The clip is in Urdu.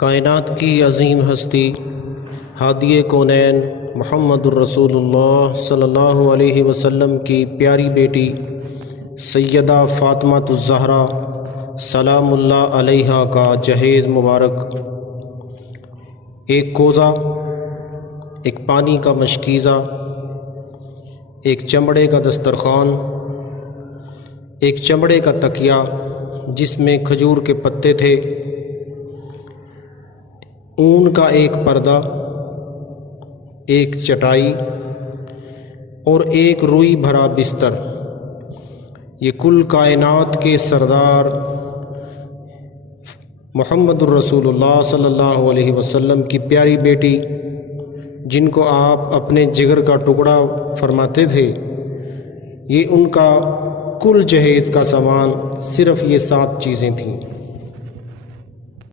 کائنات کی عظیم ہستی ہادی کونین محمد الرسول اللہ صلی اللہ علیہ وسلم کی پیاری بیٹی سیدہ فاطمہ الزہرا سلام اللہ علیہا کا جہیز مبارک، ایک کوزہ، ایک پانی کا مشکیزہ، ایک چمڑے کا دسترخوان، ایک چمڑے کا تکیہ جس میں کھجور کے پتے تھے، اون کا ایک پردہ، ایک چٹائی اور ایک روئی بھرا بستر، یہ کل کائنات کے سردار محمد الرسول اللہ صلی اللہ علیہ وسلم کی پیاری بیٹی، جن کو آپ اپنے جگر کا ٹکڑا فرماتے تھے، یہ ان کا کل جہیز کا سامان صرف یہ 7 چیزیں تھیں۔